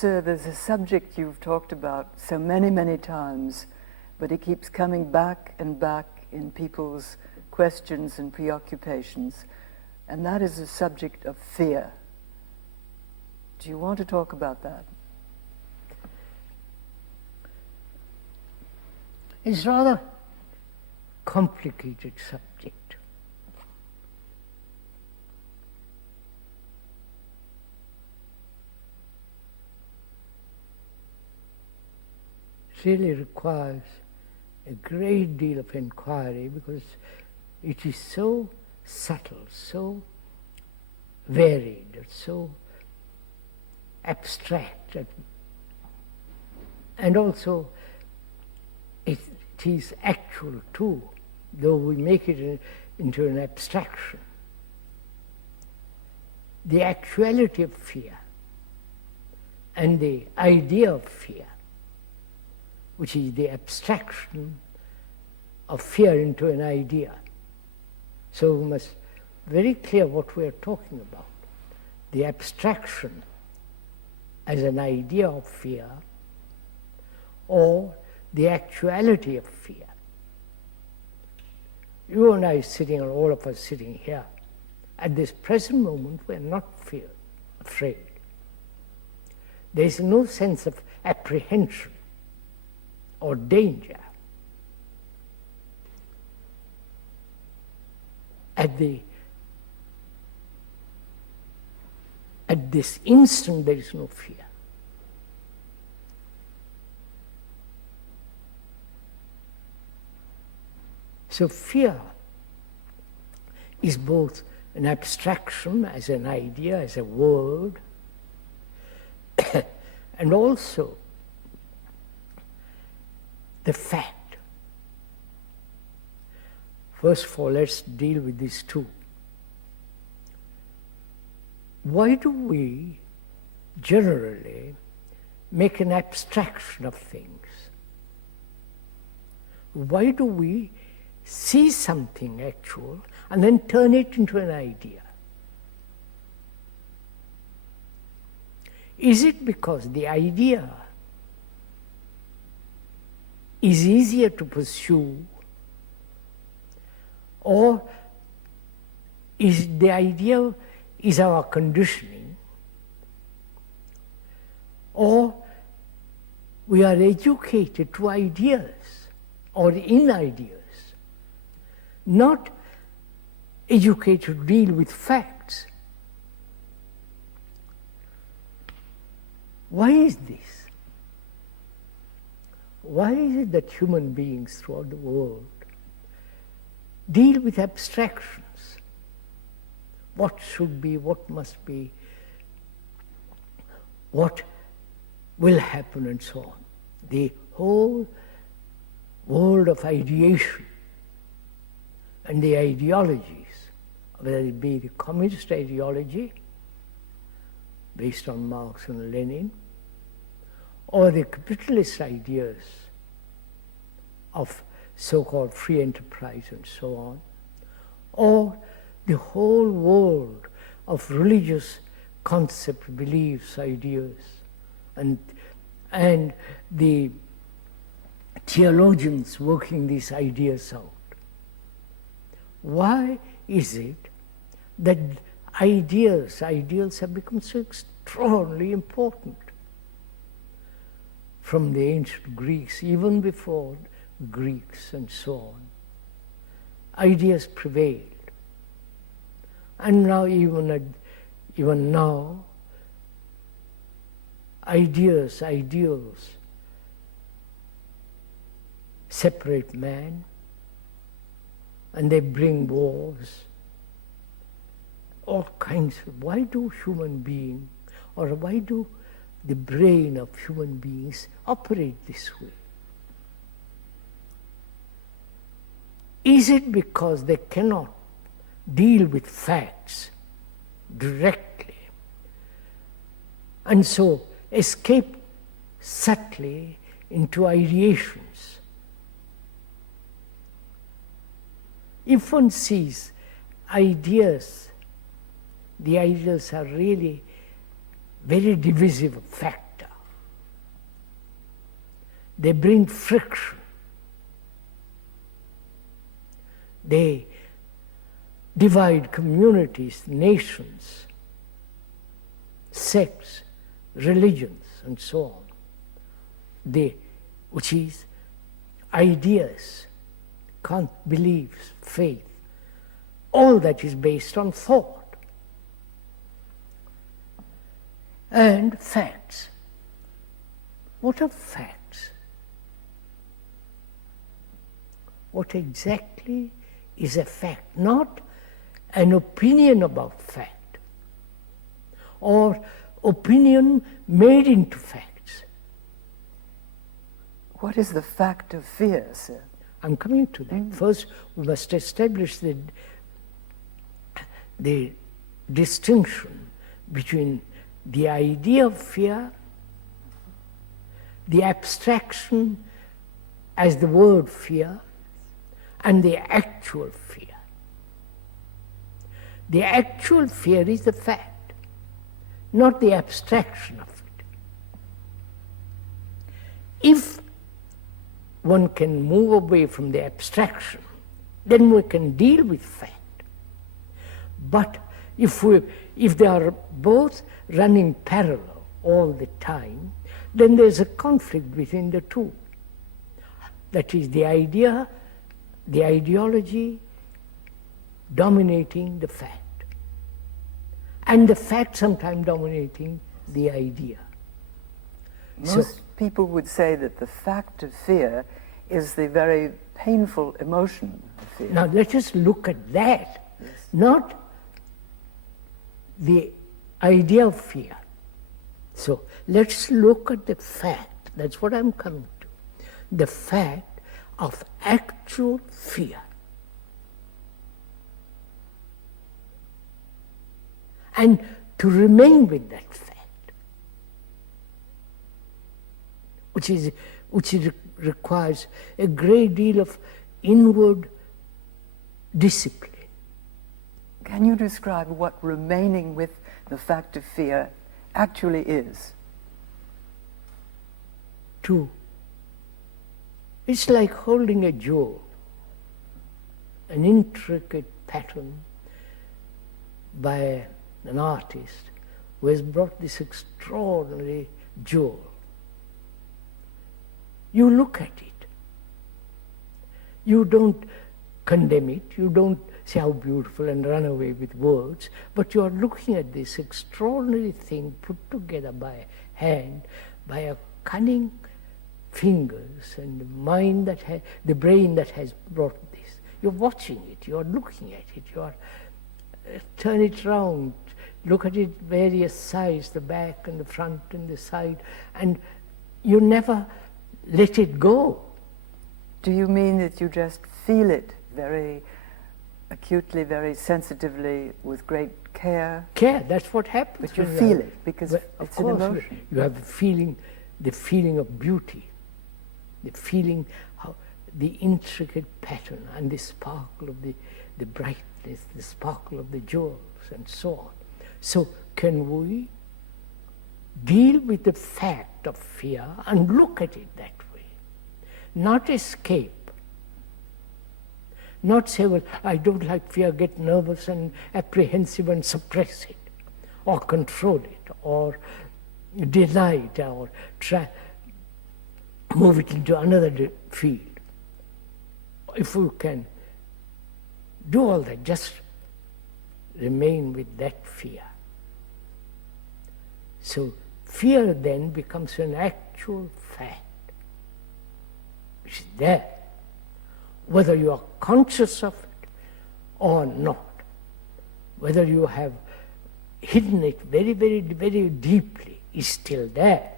there's a subject you've talked about so many, many times, but it keeps coming back and back in people's questions and preoccupations, and that is the subject of fear. Do you want to talk about that? It's rather complicated subject. It really requires a great deal of inquiry because it is so subtle, so varied, so abstract, and also it is actual too, though we make it into an abstraction. The actuality of fear and the idea of fear, which is the abstraction of fear into an idea. So we must be very clear what we are talking about. The abstraction as an idea of fear, or the actuality of fear. You and I sitting, or all of us sitting here, at this present moment we are not afraid. There is no sense of apprehension or danger. At this instant there is no fear. So fear is both an abstraction as an idea, as a word, and also the fact. First of all, let's deal with these two. Why do we generally make an abstraction of things? Why do we see something actual and then turn it into an idea? Is it because the idea is easier to pursue, or is the idea is our conditioning, or we are educated to ideas or in ideas, not educated to deal with facts? Why is this? Why is it that human beings throughout the world deal with abstractions? What should be, what must be, what will happen, and so on. The whole world of ideation and the ideologies, whether it be the communist ideology based on Marx and Lenin, or the capitalist ideas of so-called free enterprise and so on, or the whole world of religious concepts, beliefs, ideas, and the theologians working these ideas out. Why is it that ideals have become so extraordinarily important? From the ancient Greeks, even before Greeks and so on, ideas prevailed. And now, even now, ideals separate man, and they bring wars, all kinds of. Why do human beings, or why do the brain of human beings operate this way? Is it because they cannot deal with facts directly, and so escape subtly into ideations? If one sees ideas, the ideas are really very divisive factor. they bring friction. They divide communities, nations, sects, religions, and so on. Which is ideas, beliefs, faith, all that is based on thought. And facts. What are facts? What exactly is a fact? Not an opinion about fact, or opinion made into facts. What is the fact of fear, sir? I'm coming to that. First, we must establish the distinction between the idea of fear, the abstraction as the word fear, and the actual fear. The actual fear is the fact, not the abstraction of it. If one can move away from the abstraction, then we can deal with fact. But if they are both running parallel all the time, then there's a conflict between the two. That is the idea, the ideology dominating the fact, and the fact sometimes dominating the idea. Most people would say that the fact of fear is the very painful emotion of fear. Now let us look at that, Yes. not the idea of fear. So let's look at the fact, that's what I'm coming to, the fact of actual fear. And to remain with that fact, which requires a great deal of inward discipline. Can you describe what remaining with the fact of fear actually is? It's like holding a jewel, an intricate pattern by an artist who has brought this extraordinary jewel. You look at it. You don't condemn it. You don't say how beautiful and run away with words, but you are looking at this extraordinary thing put together by hand, by a cunning fingers and the mind the brain that has brought this. You're watching it, you're looking at it, you're turn it round, look at it various sides, the back and the front and the side, and you never let it go. Do you mean that you just feel it very acutely, very sensitively, with great care? Care, that's what happens. But you feel it, because of it's an course, emotion. you have the feeling of beauty, the feeling of the intricate pattern and the sparkle of the brightness, the sparkle of the jewels and so on. So can we deal with the fact of fear and look at it that way? Not escape. Not say, well, I don't like fear, get nervous and apprehensive and suppress it, or control it, or deny it, or try move it into another field. If we can do all that, just remain with that fear. So fear then becomes an actual fact, which is there, whether you are conscious of it or not, whether you have hidden it very, very, very deeply, is still there.